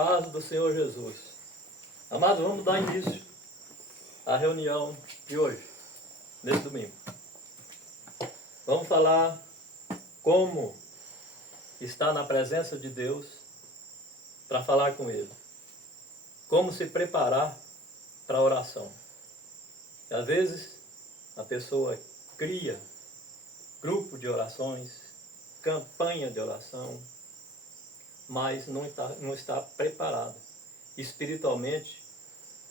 paz do Senhor Jesus. Amados, vamos dar início à reunião de hoje, nesse domingo. Vamos falar como estar na presença de Deus para falar com Ele. Como se preparar para a oração. E às vezes a pessoa cria grupo de orações, campanha de oração, mas não está preparado. Espiritualmente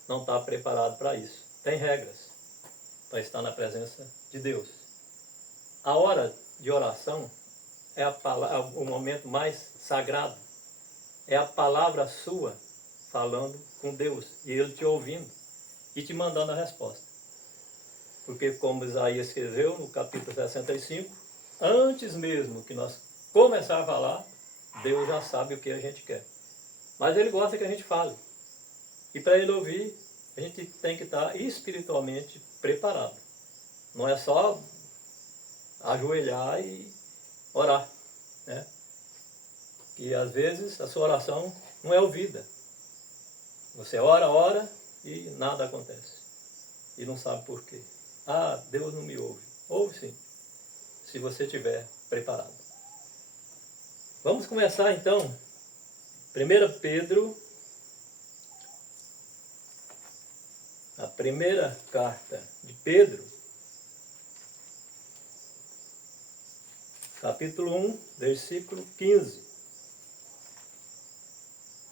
não está preparado para isso. Tem regras para estar na presença de Deus. A hora de oração é o momento mais sagrado. É a palavra sua falando com Deus e Ele te ouvindo e te mandando a resposta. Porque como Isaías escreveu no capítulo 65, antes mesmo que nós começar a falar, Deus já sabe o que a gente quer. Mas Ele gosta que a gente fale. E para Ele ouvir, a gente tem que estar espiritualmente preparado. Não é só ajoelhar e orar, né? E às vezes a sua oração não é ouvida. Você ora e nada acontece. E não sabe por quê. Ah, Deus não me ouve. Ouve sim, se você estiver preparado. Vamos começar então. 1 Pedro, a primeira carta de Pedro, capítulo 1, versículo 15.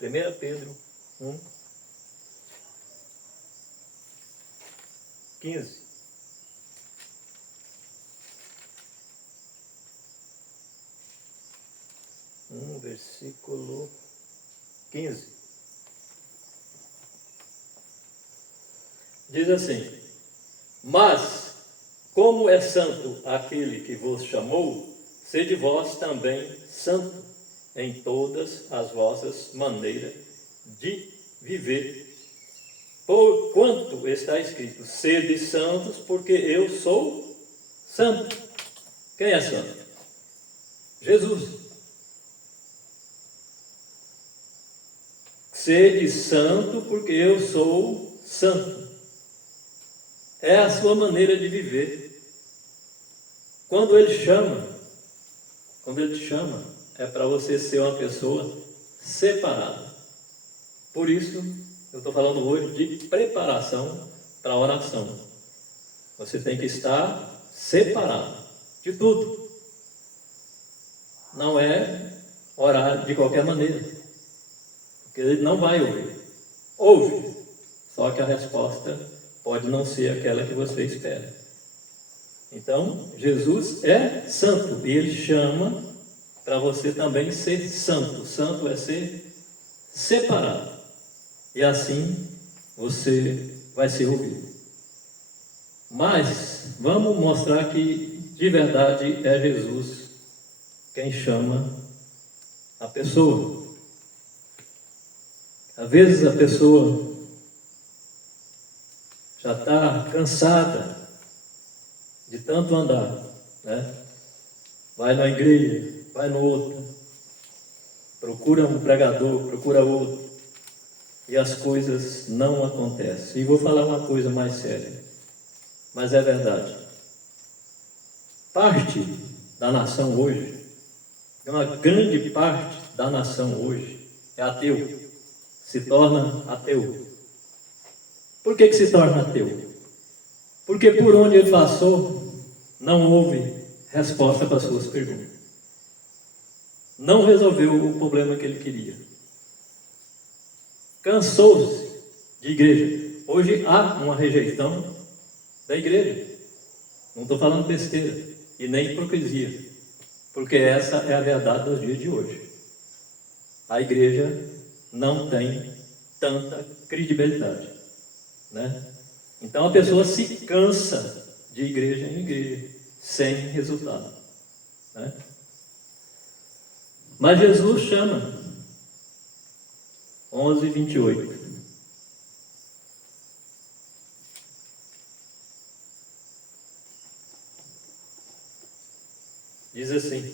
1 Pedro 1, 15. Versículo 15. Diz assim: mas, como é santo aquele que vos chamou, sede vós também santo em todas as vossas maneiras de viver. Porquanto está escrito: sede santos, porque eu sou santo. Quem é santo? Jesus. Sede santo, porque eu sou santo. É a sua maneira de viver. Quando Ele te chama, é para você ser uma pessoa separada. Por isso, eu estou falando hoje de preparação para a oração. Você tem que estar separado de tudo. Não é orar de qualquer maneira. Porque Ele não vai ouvir. Ouve. Só que a resposta pode não ser aquela que você espera. Então, Jesus é santo. E Ele chama para você também ser santo. Santo é ser separado. E assim você vai ser ouvido. Mas vamos mostrar que de verdade é Jesus quem chama a pessoa. Às vezes a pessoa já está cansada de tanto andar, né? Vai na igreja, vai no outro, procura um pregador, procura outro, e as coisas não acontecem. E vou falar uma coisa mais séria, mas é verdade. Parte da nação hoje, uma grande parte da nação hoje, é ateu. Se torna ateu. Por que se torna ateu? Porque por onde ele passou, não houve resposta para as suas perguntas. Não resolveu o problema que ele queria. Cansou-se de igreja. Hoje há uma rejeição da igreja. Não estou falando besteira e nem hipocrisia. Porque essa é a verdade dos dias de hoje. A igreja não tem tanta credibilidade, né? Então a pessoa se cansa de igreja em igreja, sem resultado, né? Mas Jesus chama. 11:28. Diz assim: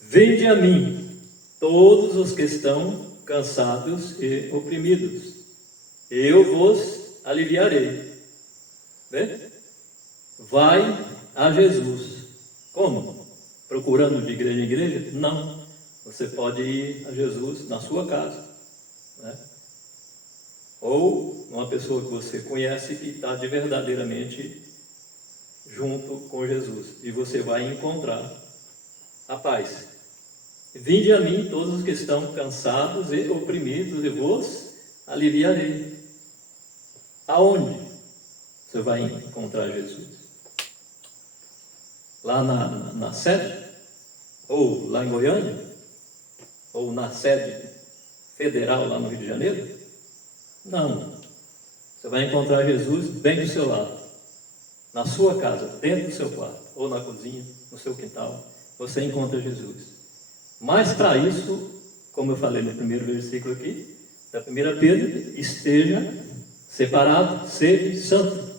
vinde a mim todos os que estão cansados e oprimidos, eu vos aliviarei. Vê? Vai a Jesus. Como? Procurando de igreja em igreja? Não. Você pode ir a Jesus na sua casa, né? Ou uma pessoa que você conhece que está de verdadeiramente junto com Jesus, e você vai encontrar a paz. Vinde a mim todos os que estão cansados e oprimidos, e vos aliviarei. Aonde você vai encontrar Jesus? Lá na sede? Ou lá em Goiânia? Ou na sede federal lá no Rio de Janeiro? Não. Você vai encontrar Jesus bem do seu lado, na sua casa, dentro do seu quarto, ou na cozinha, no seu quintal. Você encontra Jesus. Mas para isso, como eu falei no primeiro versículo aqui, da 1 Pedro, esteja separado, seja santo.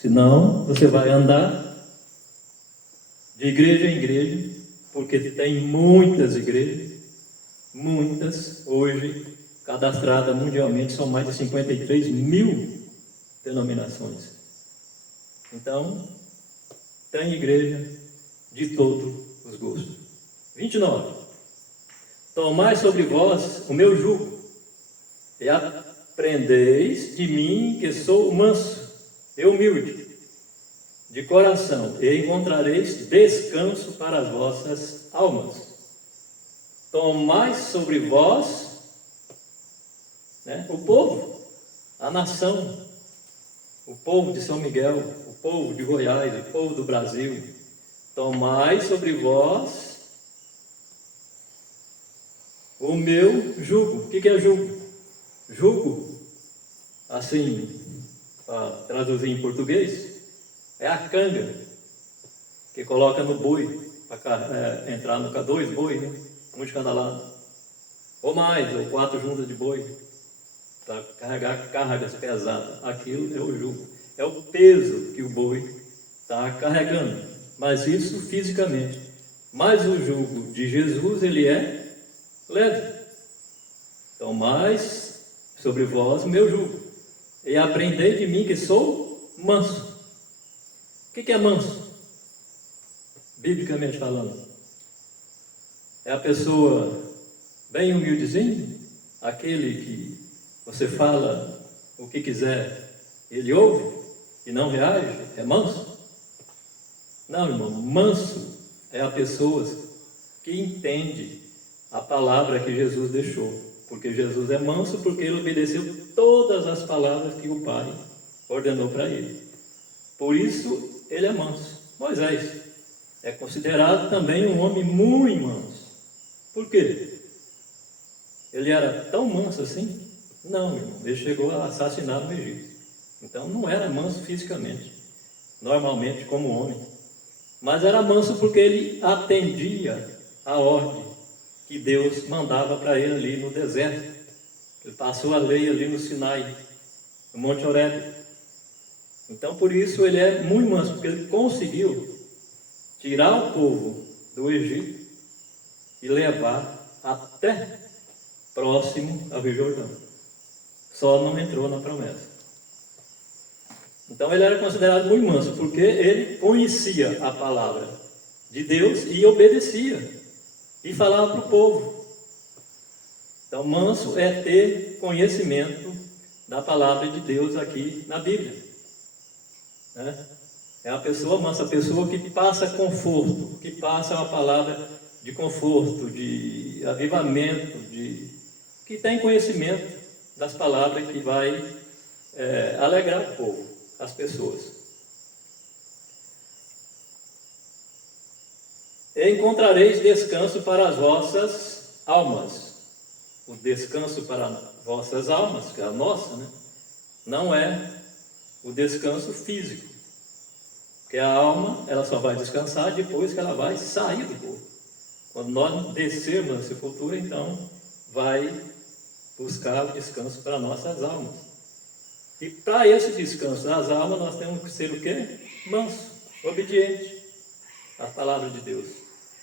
Senão você vai andar de igreja em igreja, porque tem muitas igrejas, muitas, hoje, cadastradas mundialmente, são mais de 53 mil denominações. Então, tem igreja de todos os gostos. 29. Tomai sobre vós o meu jugo, e aprendeis de mim, que sou manso e humilde de coração, e encontrareis descanso para as vossas almas. Tomai sobre vós, né, o povo, a nação, o povo de São Miguel, o povo de Goiás, o povo do Brasil. Tomai sobre vós o meu jugo. O que é jugo? Jugo, assim, para traduzir em português, é a canga que coloca no boi, para entrar no dois boi, né? Um de cada lado, ou mais, ou 4 juntas de boi, para carregar cargas pesadas. Aquilo é o jugo, é o peso que o boi está carregando, mas isso fisicamente. Mas o jugo de Jesus, ele é leve. Então, mais sobre vós o meu jugo, e aprendei de mim, que sou manso. O que é manso? Biblicamente falando, é a pessoa bem humildezinha, aquele que você fala o que quiser, ele ouve e não reage, é manso? Não, irmão, manso é a pessoa que entende a palavra que Jesus deixou, porque Jesus é manso porque ele obedeceu todas as palavras que o Pai ordenou para ele. Por isso ele é manso. Moisés é considerado também um homem muito manso. Por quê? Ele era tão manso assim? Não, irmão, ele chegou a assassinar no Egito. Então não era manso fisicamente, normalmente como homem, mas era manso porque ele atendia a ordem que Deus mandava para ele ali no deserto. Ele passou a lei ali no Sinai, no Monte Horebe. Então por isso ele é muito manso, porque ele conseguiu tirar o povo do Egito e levar até próximo ao Rio Jordão. Só não entrou na promessa. Então ele era considerado muito manso, porque ele conhecia a palavra de Deus e obedecia, e falava para o povo. Então manso é ter conhecimento da palavra de Deus aqui na Bíblia, né? É a pessoa mansa, a pessoa que passa conforto, que passa uma palavra de conforto, de avivamento, que tem conhecimento das palavras, que vai alegrar o povo, as pessoas. E encontrareis descanso para as vossas almas. O descanso para vossas almas, que é a nossa, né? Não é o descanso físico, porque a alma, ela só vai descansar depois que ela vai sair do corpo. Quando nós descermos na sepultura, então vai buscar o descanso para nossas almas. E para esse descanso das almas, nós temos que ser o quê? Manso, obediente às palavras de Deus.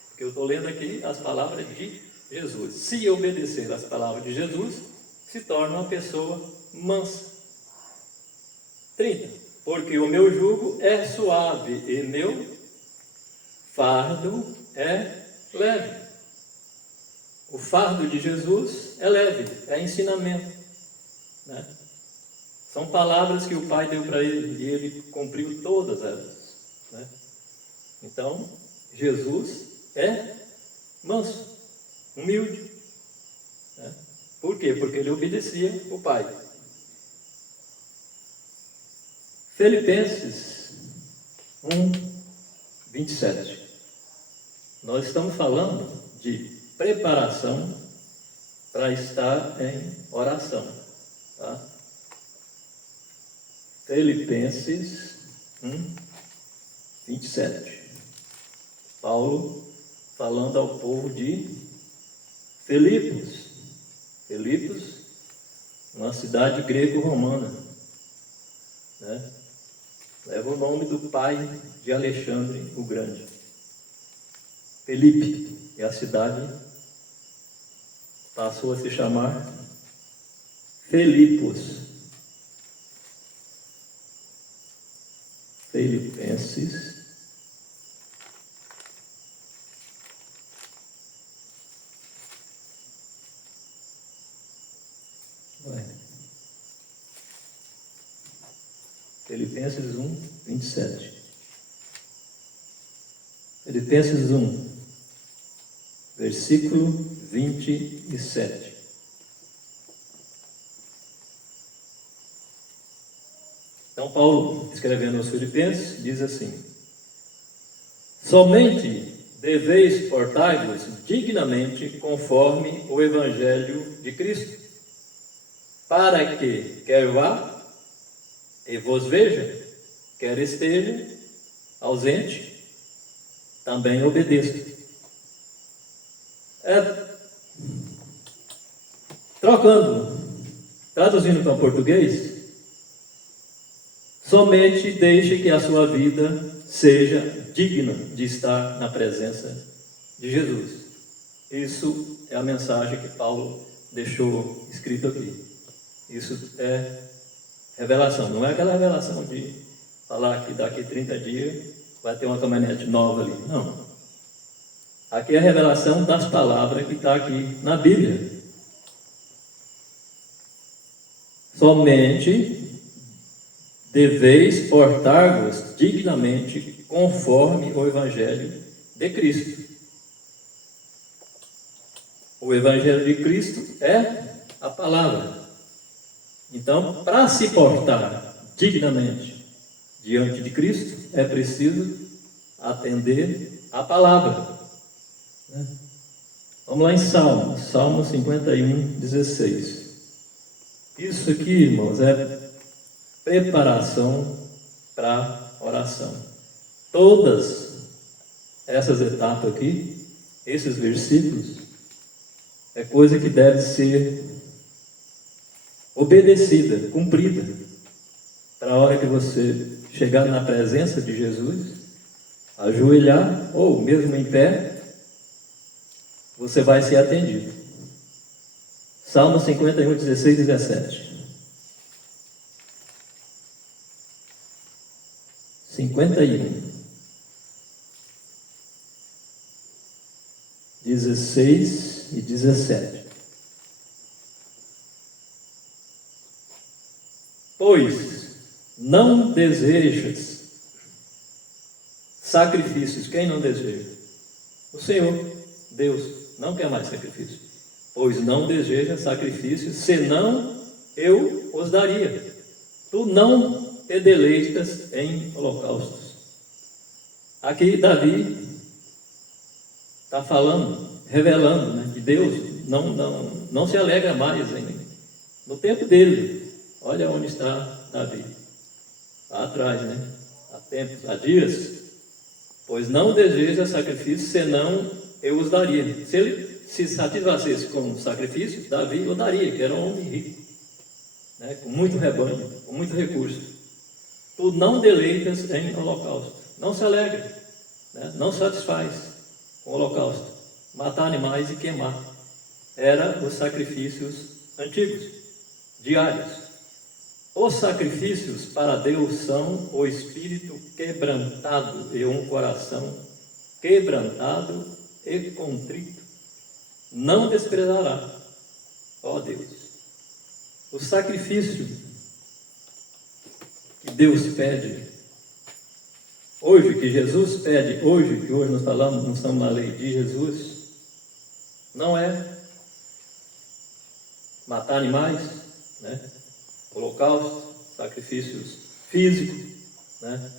Porque eu estou lendo aqui as palavras de Jesus, se obedecer às palavras de Jesus, se torna uma pessoa mansa. 30. Porque o meu jugo é suave e meu fardo é leve. O fardo de Jesus é leve, é ensinamento, né? São palavras que o Pai deu para ele e ele cumpriu todas elas, né? Então, Jesus é manso, humilde, né? Por quê? Porque ele obedecia o Pai. Filipenses 1:27. Nós estamos falando de preparação para estar em oração, tá? Filipenses 1:27. Paulo falando ao povo de Filipos. Filipos, uma cidade grego-romana, né? Leva o nome do pai de Alexandre o Grande. Filipe, e a cidade passou a se chamar Filipos. Filipenses 1:27. Filipenses 1, versículo 27. Então, Paulo, escrevendo aos Filipenses, diz assim: somente deveis portar-vos dignamente conforme o Evangelho de Cristo, para que, quer vá e vos veja, quer esteja ausente, também obedeça. Traduzindo para o português, somente deixe que a sua vida seja digna de estar na presença de Jesus. Isso é a mensagem que Paulo deixou escrito aqui. Isso é revelação, não é aquela revelação de falar que daqui 30 dias vai ter uma caminhonete nova ali. Não. Aqui é a revelação das palavras que está aqui na Bíblia. Somente deveis portar-vos dignamente conforme o Evangelho de Cristo. O Evangelho de Cristo é a palavra. Então, para se portar dignamente diante de Cristo, é preciso atender a palavra. Vamos lá em Salmo 51:16. Isso aqui, irmãos, é preparação para oração. Todas essas etapas aqui, esses versículos, é coisa que deve ser obedecida, cumprida, para a hora que você chegar na presença de Jesus, ajoelhar, ou mesmo em pé, você vai ser atendido. Salmo 51:16-17. 51:16-17. Pois não desejas sacrifícios. Quem não deseja? O Senhor, Deus, não quer mais sacrifício. Pois não deseja sacrifícios, senão eu os daria. Tu não te deleitas em holocaustos. Aqui Davi está falando, revelando, né, que Deus não se alegra mais no tempo dele. Olha onde está Davi, lá atrás, né? Há tempos, há dias. Pois não deseja sacrifício, senão eu os daria. Se ele se satisfazesse com sacrifício, Davi o daria, que era um homem rico, né? Com muito rebanho, com muito recurso. Tu não deleitas em holocausto, não se alegra, né? Não satisfaz com holocausto, matar animais e queimar. eram os sacrifícios antigos, diários. Os sacrifícios para Deus são o espírito quebrantado e um coração quebrantado e contrito. Não desprezará, ó Deus. O sacrifício que Deus pede hoje, que Jesus pede hoje, que hoje nós falamos, não estamos na lei de Jesus, não é matar animais, né? Holocausto, sacrifícios físicos, né?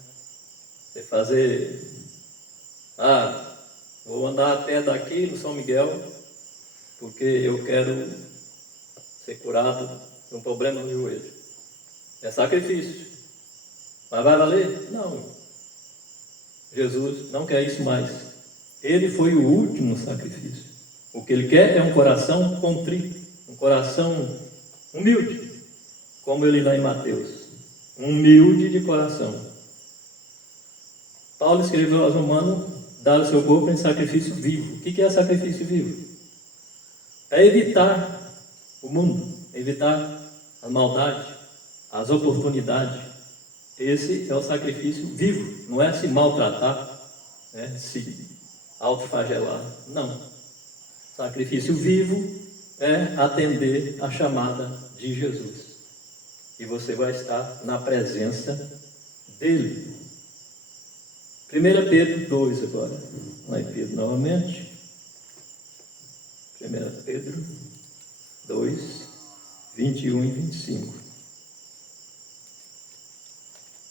Você fazer, vou andar a pé daqui no São Miguel, porque eu quero ser curado de um problema no joelho. É sacrifício. Mas vai valer? Não. Jesus não quer isso mais. Ele foi o último sacrifício. O que ele quer é um coração contrito, um coração humilde, como ele lá em Mateus. Humilde de coração. Paulo escreveu aos Romanos: dar o seu corpo em sacrifício vivo. O que é sacrifício vivo? É evitar o mundo, evitar a maldade, as oportunidades. Esse é o sacrifício vivo, não é se maltratar, né? Se autoflagelar, não. Sacrifício vivo é atender a chamada de Jesus. E você vai estar na presença dele. 1 Pedro 2 agora. Lá em Pedro novamente. 1 Pedro 2, 21 e 25.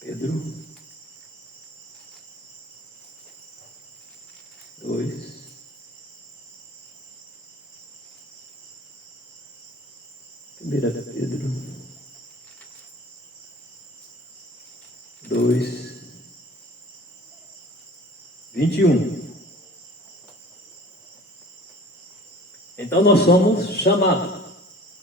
Pedro 2, 1 Pedro 2, 21. Então nós somos chamados,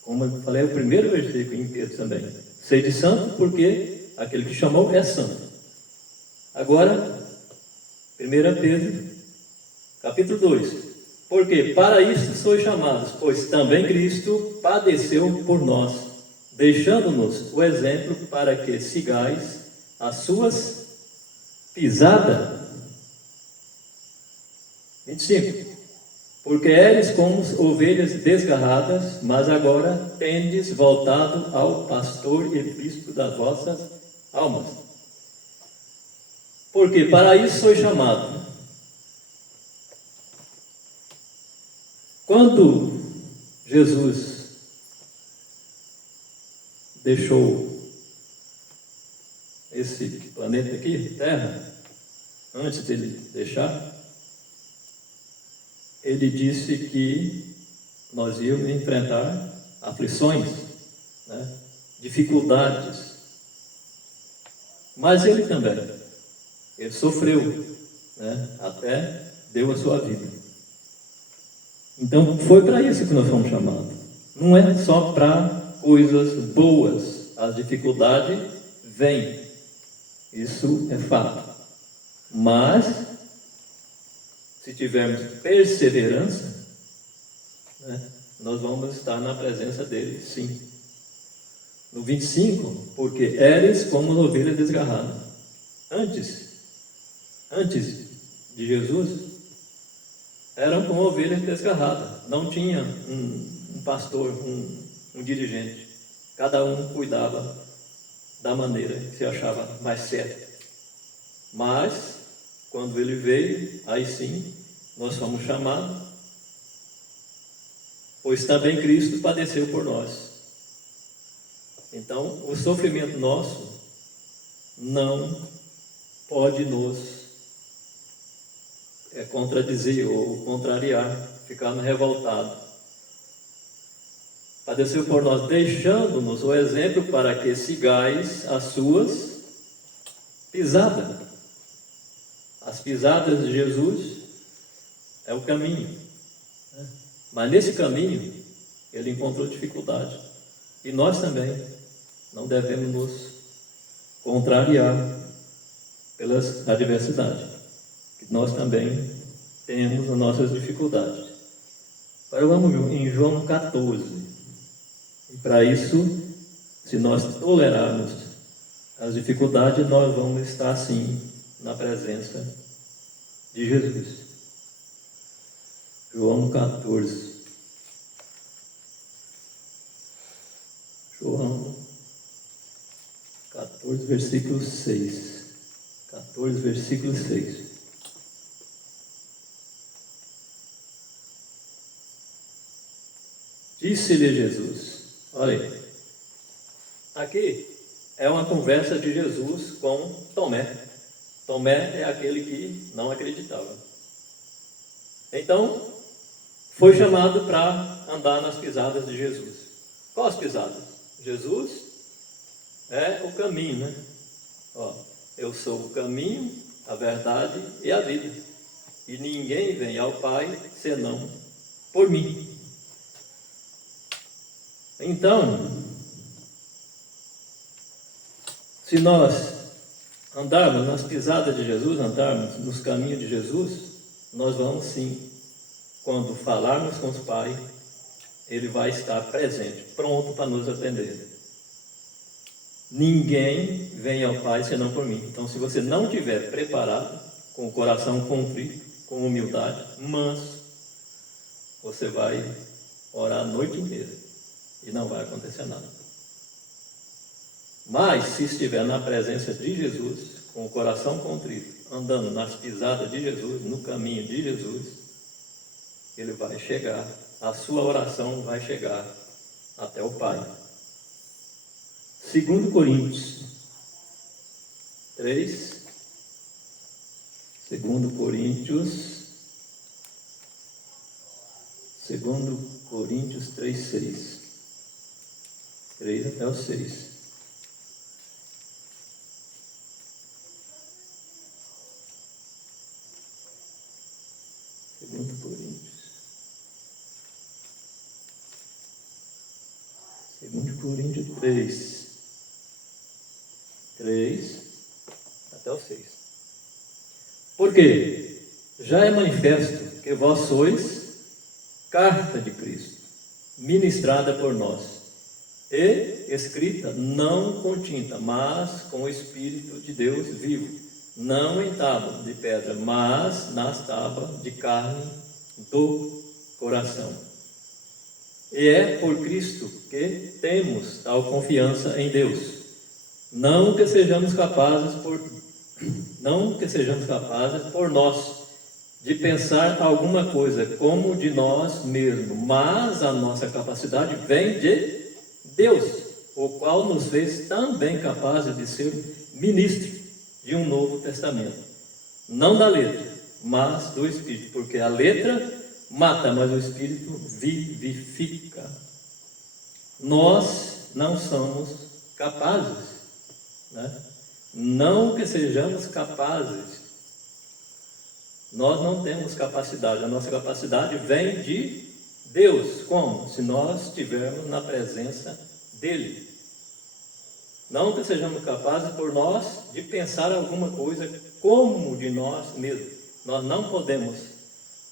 como eu falei, o primeiro versículo em Pedro também. Sede santo, porque aquele que chamou é santo. Agora, 1 Pedro, capítulo 2. Porque para isto sois chamados, pois também Cristo padeceu por nós, deixando-nos o exemplo para que sigais as suas pisadas. 25. Porque eres como ovelhas desgarradas, mas agora tendes voltado ao pastor e bispo das vossas almas. Porque para isso sois chamado. Quando Jesus deixou esse planeta aqui, Terra, antes dele deixar, ele disse que nós íamos enfrentar aflições, né? Dificuldades. Mas ele também, ele sofreu, né? Até deu a sua vida. Então foi para isso que nós fomos chamados. Não é só para coisas boas. As dificuldades vêm, isso é fato. Mas se tivermos perseverança, né, nós vamos estar na presença dele, sim. No 25, porque eres como uma ovelha desgarrada. Antes de Jesus, eram como ovelhas desgarradas. Não tinha um pastor, um dirigente. Cada um cuidava da maneira que se achava mais certa. Mas quando ele veio, aí sim, nós fomos chamados, pois também Cristo padeceu por nós. Então, o sofrimento nosso não pode nos contradizer ou contrariar, ficar revoltado. Padeceu por nós, deixando-nos o exemplo para que sigais as suas pisadas. As pisadas de Jesus é o caminho, né? Mas nesse caminho ele encontrou dificuldade, e nós também não devemos nos contrariar pelas adversidades, que nós também temos as nossas dificuldades. Agora vamos em João 14. E para isso, se nós tolerarmos as dificuldades, nós vamos estar sim na presença de Jesus. João 14. João 14, versículo 6. 14, versículo 6. Disse-lhe Jesus, olha aí, aqui é uma conversa de Jesus com Tomé. Tomé é aquele que não acreditava. Então, foi chamado para andar nas pisadas de Jesus. Quais pisadas? Jesus é o caminho, né? Ó, eu sou o caminho, a verdade e a vida. E ninguém vem ao Pai senão por mim. Então, se nós andarmos nas pisadas de Jesus, andarmos nos caminhos de Jesus, nós vamos sim, quando falarmos com os pais, Ele vai estar presente, pronto para nos atender. Ninguém vem ao Pai senão por mim. Então, se você não estiver preparado, com o coração contrito, com humildade, manso, você vai orar a noite inteira e não vai acontecer nada. Mas, se estiver na presença de Jesus, com o coração contrito, andando nas pisadas de Jesus, no caminho de Jesus, ele vai chegar, a sua oração vai chegar até o Pai. 2 Coríntios 3, 2 Coríntios 3, 6. 3 até o 6. Segundo Coríntios 3 até o 6. Porque já é manifesto que vós sois carta de Cristo, ministrada por nós, e escrita não com tinta, mas com o Espírito de Deus vivo, não em tábua de pedra, mas nas tábuas de carne do coração. E é por Cristo que temos tal confiança em Deus. Não que sejamos capazes por nós de pensar alguma coisa como de nós mesmos, mas a nossa capacidade vem de Deus, o qual nos fez também capazes de ser ministros de um novo testamento, não da letra, mas do Espírito, porque a letra mata, mas o Espírito vivifica. Nós não somos capazes, né? Não que sejamos capazes, nós não temos capacidade, a nossa capacidade vem de Deus. Como? Se nós estivermos na presença dEle. Não que sejamos capazes por nós de pensar alguma coisa como de nós mesmos. Nós não podemos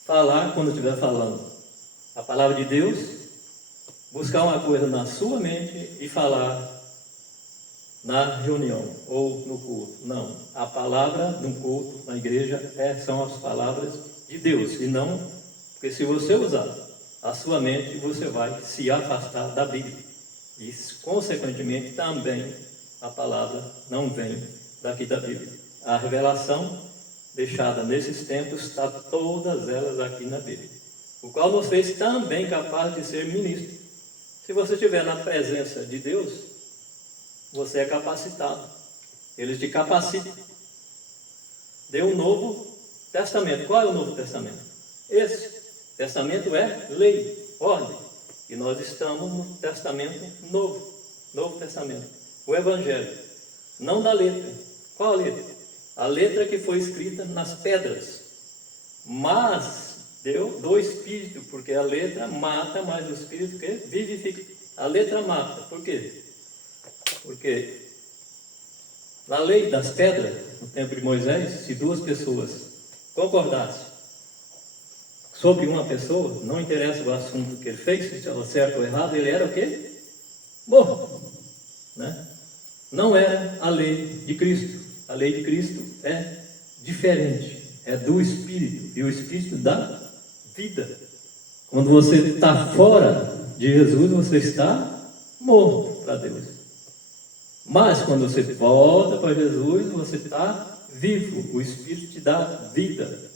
falar quando estiver falando a palavra de Deus, buscar uma coisa na sua mente e falar na reunião ou no culto. Não, a palavra no culto, na igreja, são as palavras de Deus, e não, porque se você usar a sua mente, você vai se afastar da Bíblia, e consequentemente também a palavra não vem daqui da Bíblia. A revelação deixada nesses tempos está todas elas aqui na Bíblia, o qual nos fez também capaz de ser ministro. Se você estiver na presença de Deus, você é capacitado. Ele te capacita. Deu um novo testamento. Qual é o novo testamento? Esse testamento é lei, ordem. E nós estamos no testamento novo. Novo testamento. O Evangelho. Não da letra. Qual a letra? A letra que foi escrita nas pedras. Mas deu do Espírito, porque a letra mata, mas o Espírito que vivifica. A letra mata. Por quê? Porque na lei das pedras, no tempo de Moisés, se duas pessoas concordassem sobre uma pessoa, não interessa o assunto que ele fez, se estava certo ou errado, ele era o quê? Morto, né? Não era a lei de Cristo. A lei de Cristo é diferente, é do Espírito, e o Espírito dá vida. Quando você está fora de Jesus, você está morto para Deus. Mas quando você volta para Jesus, você está vivo, o Espírito te dá vida,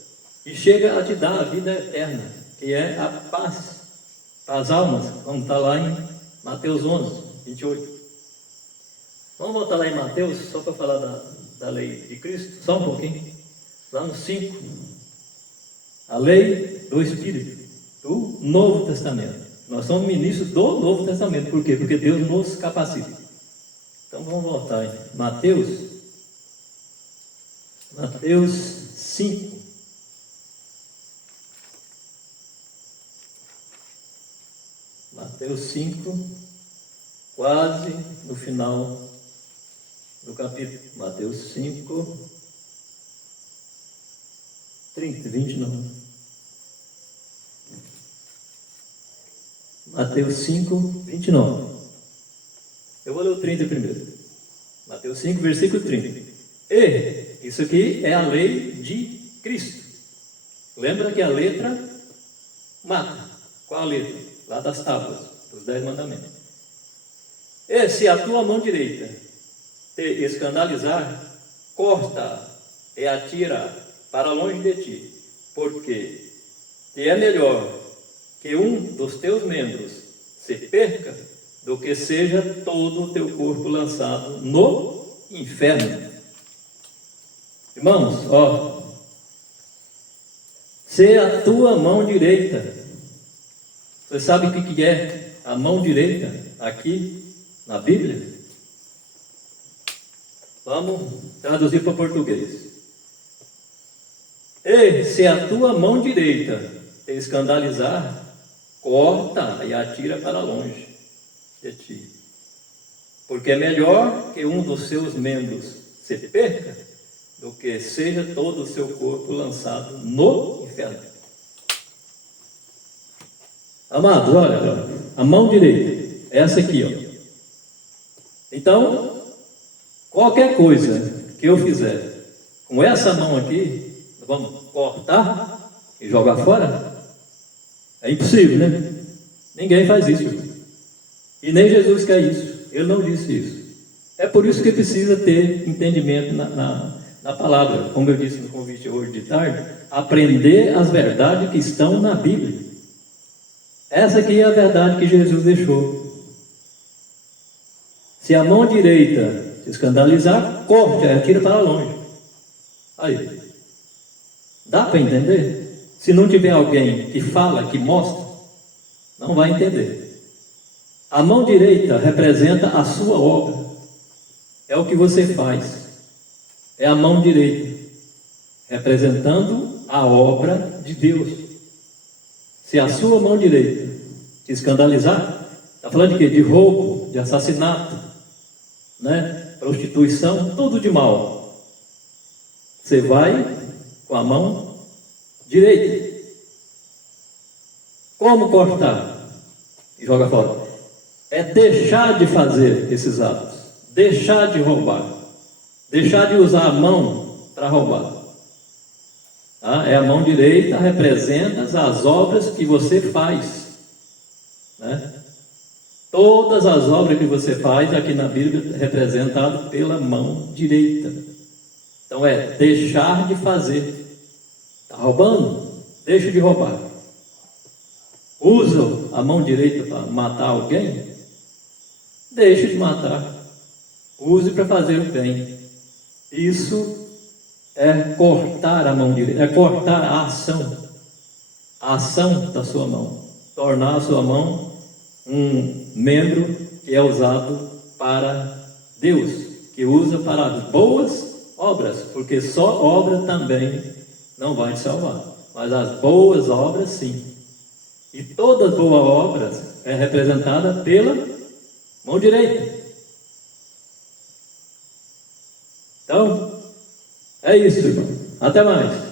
e chega a te dar a vida eterna, que é a paz para as almas, como está lá em Mateus 11, 28. Vamos voltar lá em Mateus, só para falar da lei de Cristo, só um pouquinho. Lá no 5, a lei do Espírito, do Novo Testamento. Nós somos ministros do Novo Testamento, por quê? Porque Deus nos capacita. Então vamos voltar em Mateus 5. Mateus 5, quase no final do capítulo. Mateus 5, 30, 29. Mateus 5, 29. Eu vou ler o 30 primeiro. Mateus 5, versículo 30. E isso aqui é a lei de Cristo. Lembra que a letra mata. Qual a letra? Lá das tábuas, dos 10 mandamentos. E se a tua mão direita te escandalizar, corta e atira para longe de ti, porque te é melhor que um dos teus membros se perca, do que seja todo o teu corpo lançado no inferno. Irmãos, ó, se a tua mão direita, você sabe o que é a mão direita aqui na Bíblia? Vamos traduzir para português. E se a tua mão direita te escandalizar, corta e atira para longe de ti, porque é melhor que um dos seus membros se perca, do que seja todo o seu corpo lançado no inferno. Amados, olha, a mão direita, essa aqui, ó. Então, qualquer coisa que eu fizer com essa mão aqui, vamos cortar e jogar fora? É impossível, né? Ninguém faz isso. E nem Jesus quer isso. Ele não disse isso. É por isso que precisa ter entendimento na palavra. Como eu disse no convite hoje de tarde, aprender as verdades que estão na Bíblia. Essa aqui é a verdade que Jesus deixou. Se a mão direita se escandalizar, corte, atira para longe. Aí. Dá para entender? Se não tiver alguém que fala, que mostra, não vai entender. A mão direita representa a sua obra. É o que você faz. É a mão direita, representando a obra de Deus. Se a sua mão direita te escandalizar, está falando de quê? De roubo, de assassinato, né? Prostituição, tudo de mal. Você vai com a mão direita. Como cortar e joga fora? É deixar de fazer esses atos, deixar de roubar, deixar de usar a mão para roubar. É a mão direita, representa as obras que você faz, né? Todas as obras que você faz aqui na Bíblia é representado pela mão direita. Então é deixar de fazer. Está roubando? Deixa de roubar. Usa a mão direita para matar alguém? Deixa de matar. Use para fazer o bem. Isso é cortar a mão direita, é cortar a ação da sua mão, tornar a sua mão um membro que é usado para Deus, que usa para as boas obras, porque só obra também não vai te salvar, mas as boas obras sim. E todas as boas obras é representada pela mão direita. Então, é isso, irmão. Até mais.